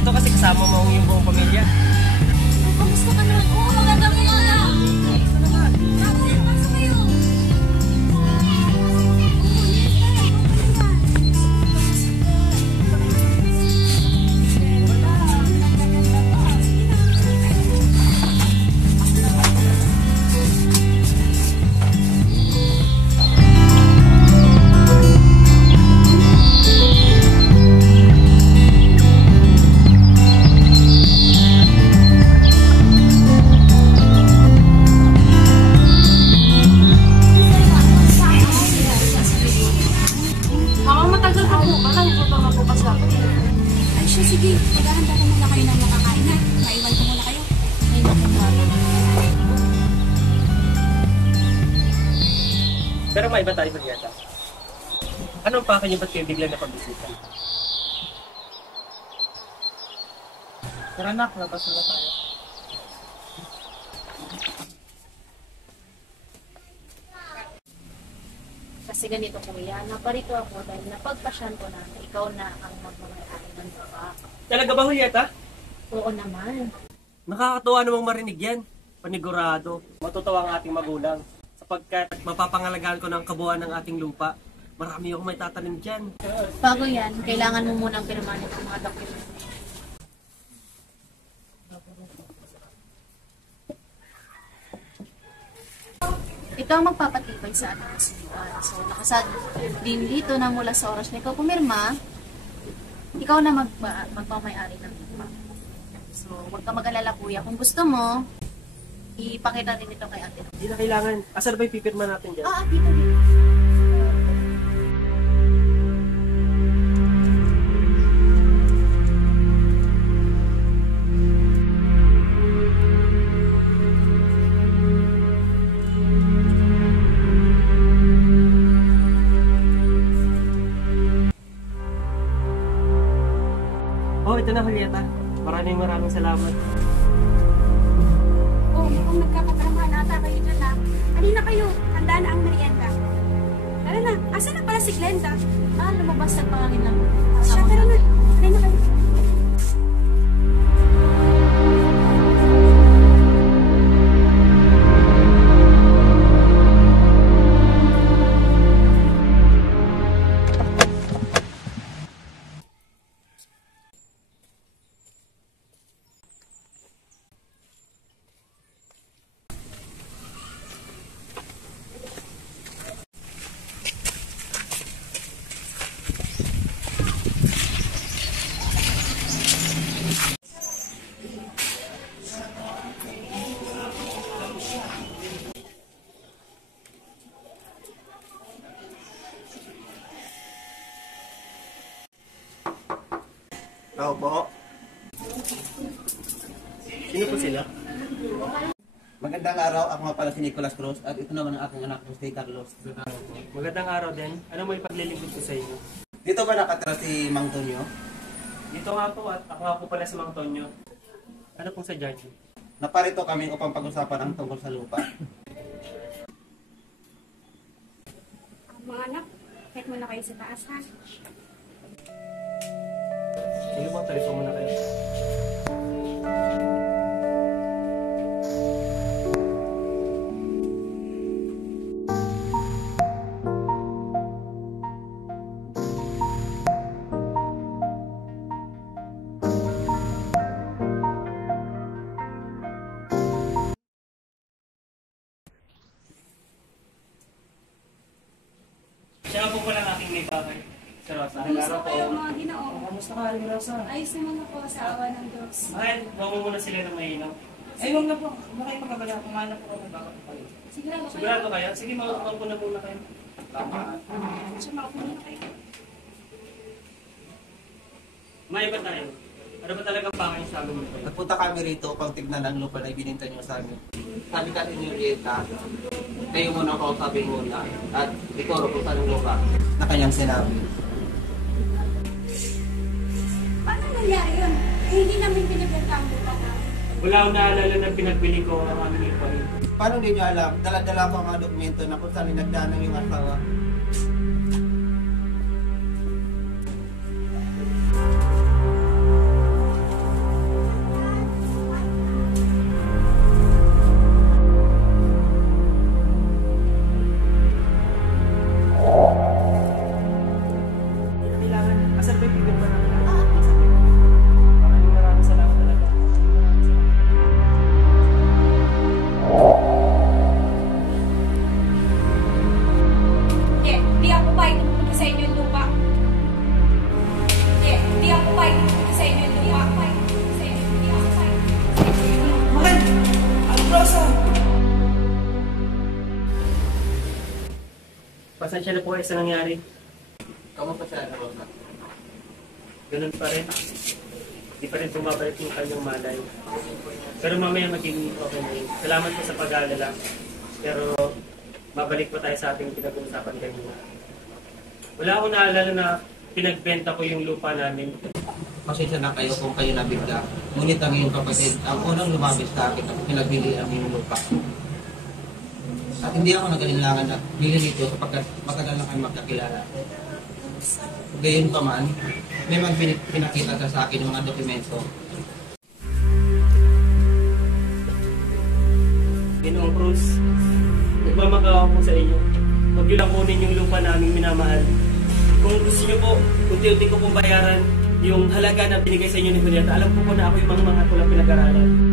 Eto kasi kasama mo ang iyong buong pamilya. Kamusta ka naman? Oo, magandang umaga! Pasok kayo! Sige, maghahanda ko muna kayo ng makakain na. Maiwan ko muna kayo. Maiwan ko muna. Pero may iba tayo Julieta. Anong pake niyo ba't kayo bigla na pagbisita? Tara nak, labas na tayo. Kasi ganito kuya, naparito ako dahil napagpasyan ko na ikaw na ang magmamay-ari ng lupa. Talaga ba Julieta? Oo naman. Nakakatuwa namang marinig yan. Panigurado. Matutuwa ang ating magulang. Sapagkat mapapangalagaan ko ng kabuuan ng ating lupa. Marami akong may tatanim dyan. Bago yan, kailangan mo munang pirmahan ng mga dokumento. Ito ang magpapatibay sa ating kasunuan. So, nakasad din dito na mula sa oras na ikaw pumirma, ikaw na magmamay-ari ng lupa. So, huwag ka mag-alala kuya. Kung gusto mo, ipakita din ito kay ate. Hindi na kailangan. Asan ba yung pipirma natin dyan? Dito. Ito na Julieta. Maraming salamat. Mukhang nagkakatrabahan ata kayo dyan ha. Halina kayo, handa na ang merienda. Tara na, asan na pala si Glenda? Lumabas sa pangangin lang. Siya, tara na. Halina kayo. Tao po. Sino po sila? Magandang araw, ako nga pala si Nicolas Cruz at ito naman ang aking anak, si Carlos. Magandang araw din. Ano mo ipaglilingkod ko sa inyo? Dito ba nakatira si Mang Tonyo? Dito nga po at ako nga po pala si Mang Tonyo. Ano pong sa judge? Naparito kami upang pag-usapan ang tungkol sa lupa. Mga anak, kahit muna kayo sa taas ha. Sige po, talipon muna kayo. Siya po pala ang aking may bakay. Si Rosa. Kumusta kayo mga ginoo? Kamusta ka, Aling Rosa? Ayos naman na po sa awa ng Diyos. Mahal, bago muna sila ng mainom. Ay, huwag na po. Huwag kayo magkakala. Kumain na po ako. Baka po kayo. Sigurado kayo? Sigurado kayo? Sige, maupo na muna kayo. Siya, makapun na kayo. May iba tayo. Ano ba talagang pangay sa amin nito? Nagpunta kami rito upang tignan ang lupa na ibininta nyo sa amin. Sabi kasi ni Julieta, kayo muna ako sabi muna at ituro ko sa lupa na kanyang sinabi. Paano nangyari yun? Eh, hindi namin pinaganda ang lupa namin. Wala akong naalala na pinagbili ko ang aming lupa. Paano hindi nyo alam? Dala-dala ko ang mga dokumento na kung saan nagdaan ng iyong asawa. pasensya na po kayo sa nangyari. Kamusta siya, Rosa? Ganun pa rin. Hindi pa rin bumabalik yung kanyang malay. Pero mamaya magiging okay na yun. Salamat po sa pag-aalala. Pero mabalik pa tayo sa ating pinag-uusapan kanina. Wala akong naalala na pinagbenta ko yung lupa namin. Pasensya na kayo kung kayo nabigla. Ngunit ang iyong kapatid, ang unang lumapit sa akin at pinagbili ang iyong lupa. At hindi ako nag-alinlangan na bilhin ito kapag matagal na kayo magkakilala. Gayon pa man, may pinakita ka sa akin ng mga dokumento. Ginoong Cruz, nagmamakawa po sa inyo. Huwag niyo lang kunin yung lupa naming minamahal. Kung gusto niyo po, unti-unti ko pong bayaran yung halaga na binigay sa inyo ni Julieta. Alam ko po na ako yung mga tulang pinag-aralan.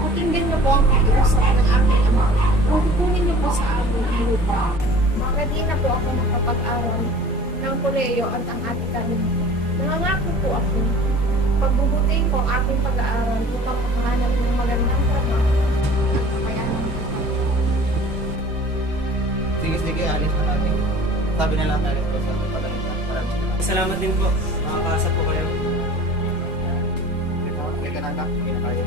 Pakinggan niyo po ang pag-iusap ng aking ama. Kung kukunin niyo po sa amin ang lupa, magadi na po ako makapag-aral ng koleyo at ang ating kanin. Nangangako po ako, pagbubutin ko ang aking pag-aaral upang makahanap ng magandang trabaho at kakayanan. Sige, alis na natin. Sabi na lang tayo sa pagpapalagay. Salamat din po. Makakasa po kayo. May ka na anak, hindi na kayo.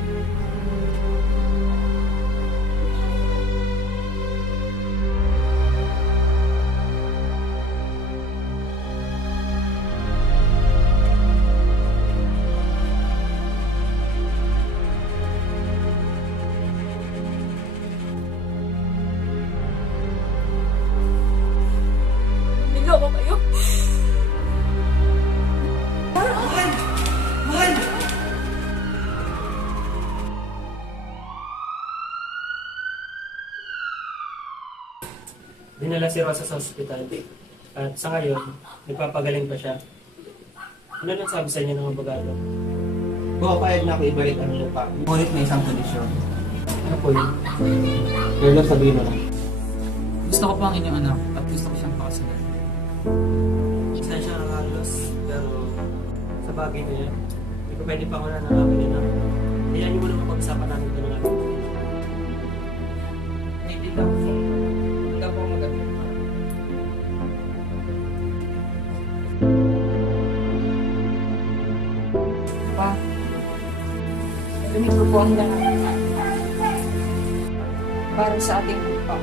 Niloko kayo. Dinala si Rosa sa ospital. At sa ngayon, nagpapagaling pa siya. Ano nang sabi sa inyo ng abogado? Pumapayag na ako ibalik ang lupa. Ngunit may isang kondisyon. Ano po yun? Pero sabihin mo lang. Gusto ko po ang inyong anak at gusto ko siyang pakasalan. Pasensya ka, Carlos. Pero sa bagay na yan, hindi ko pwede pa muna ng akin yun. Kaya niyo muna mapag-usapan namin ito ng akin. Naiintindihan ko. Hindi po magabi. Pa, narinig ko po ang lahat para sa ating lupa.